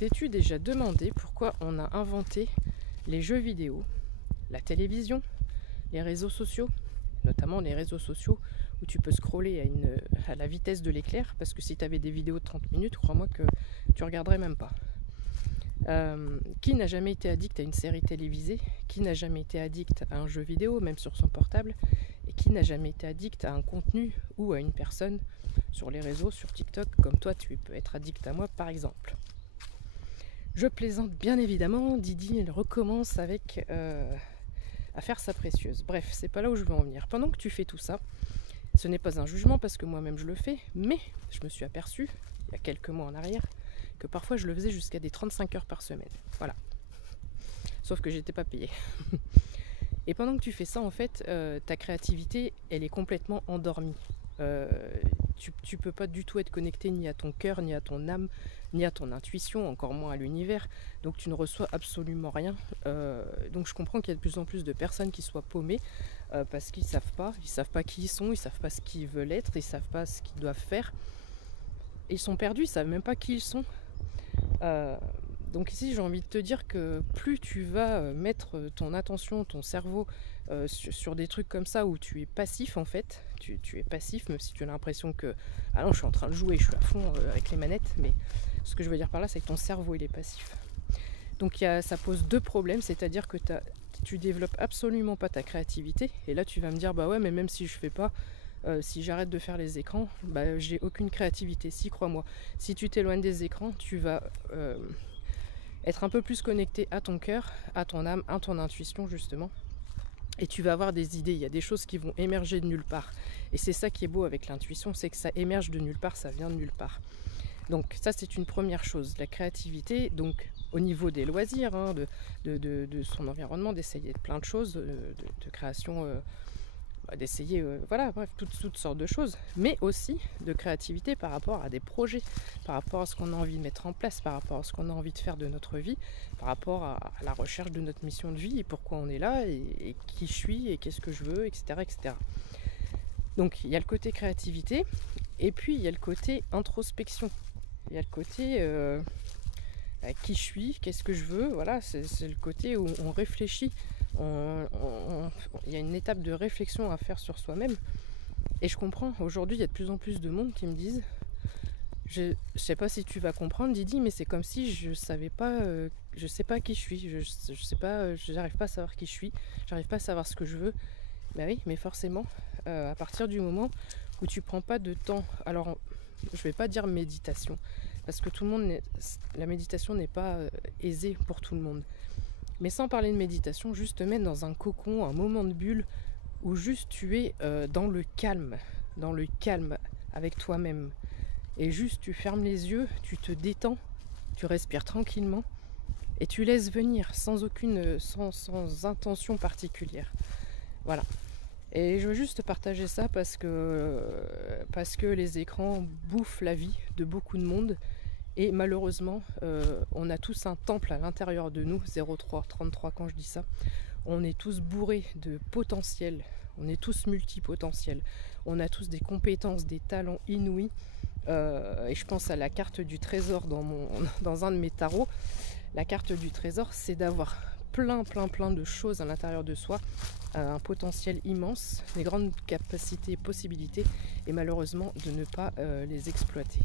T'es-tu déjà demandé pourquoi on a inventé les jeux vidéo, la télévision, les réseaux sociaux, notamment les réseaux sociaux où tu peux scroller à la vitesse de l'éclair, parce que si tu avais des vidéos de 30 minutes, crois-moi que tu regarderais même pas. Qui n'a jamais été addict à une série télévisée? Qui n'a jamais été addict à un jeu vidéo, même sur son portable? Et qui n'a jamais été addict à un contenu ou à une personne sur les réseaux, sur TikTok, comme toi tu peux être addict à moi par exemple? Je plaisante bien évidemment, Didi elle recommence avec à faire sa précieuse. Bref, c'est pas là où je veux en venir. Pendant que tu fais tout ça, ce n'est pas un jugement parce que moi-même je le fais, mais je me suis aperçue, il y a quelques mois en arrière, que parfois je le faisais jusqu'à des 35 heures par semaine. Voilà. Sauf que j'étais pas payée. Et pendant que tu fais ça, en fait, ta créativité, elle est complètement endormie. Tu peux pas du tout être connecté ni à ton cœur, ni à ton âme, ni à ton intuition, encore moins à l'univers. Donc tu ne reçois absolument rien. Donc je comprends qu'il y a de plus en plus de personnes qui soient paumées parce qu'ils savent pas qui ils sont, ils savent pas ce qu'ils veulent être, ils savent pas ce qu'ils doivent faire. Et ils sont perdus, ils savent même pas qui ils sont. Donc ici j'ai envie de te dire que plus tu vas mettre ton attention, ton cerveau sur des trucs comme ça où tu es passif en fait, tu es passif même si tu as l'impression que ah non je suis en train de jouer, je suis à fond avec les manettes, mais ce que je veux dire par là c'est que ton cerveau il est passif. Donc ça pose deux problèmes, c'est-à-dire que tu développes absolument pas ta créativité et là tu vas me dire bah ouais mais même si je fais pas si j'arrête de faire les écrans, bah, j'ai aucune créativité. Si, crois-moi, si tu t'éloignes des écrans, tu vas être un peu plus connecté à ton cœur, à ton âme, à ton intuition justement. Et tu vas avoir des idées, il y a des choses qui vont émerger de nulle part. Et c'est ça qui est beau avec l'intuition, c'est que ça émerge de nulle part, ça vient de nulle part. Donc ça c'est une première chose, la créativité, donc au niveau des loisirs, hein, de son environnement, d'essayer plein de choses, de création, d'essayer, voilà, bref, toutes sortes de choses, mais aussi de créativité par rapport à des projets, par rapport à ce qu'on a envie de mettre en place, par rapport à ce qu'on a envie de faire de notre vie, par rapport à la recherche de notre mission de vie et pourquoi on est là et qui je suis et qu'est-ce que je veux, etc., etc. Donc il y a le côté créativité et puis il y a le côté introspection, il y a le côté qui je suis, qu'est-ce que je veux, voilà, c'est le côté où on réfléchit. Il y a une étape de réflexion à faire sur soi-même et je comprends, aujourd'hui il y a de plus en plus de monde qui me disent je sais pas si tu vas comprendre Didi, mais c'est comme si je savais pas, je sais pas qui je suis, je sais pas, j'arrive pas à savoir qui je suis, j'arrive pas à savoir ce que je veux. Bah oui, mais forcément à partir du moment où tu prends pas de temps, alors je vais pas dire méditation parce que tout le monde la méditation n'est pas aisée pour tout le monde. Mais sans parler de méditation, juste te mettre dans un cocon, un moment de bulle où juste tu es dans le calme avec toi-même. Et juste tu fermes les yeux, tu te détends, tu respires tranquillement et tu laisses venir sans intention particulière. Voilà. Et je veux juste te partager ça parce que les écrans bouffent la vie de beaucoup de monde. Et malheureusement, on a tous un temple à l'intérieur de nous, 0333 quand je dis ça. On est tous bourrés de potentiel, on est tous multipotentiels. On a tous des compétences, des talents inouïs. Et je pense à la carte du trésor dans un de mes tarots. La carte du trésor, c'est d'avoir plein de choses à l'intérieur de soi, un potentiel immense, des grandes capacités et possibilités, et malheureusement de ne pas les exploiter.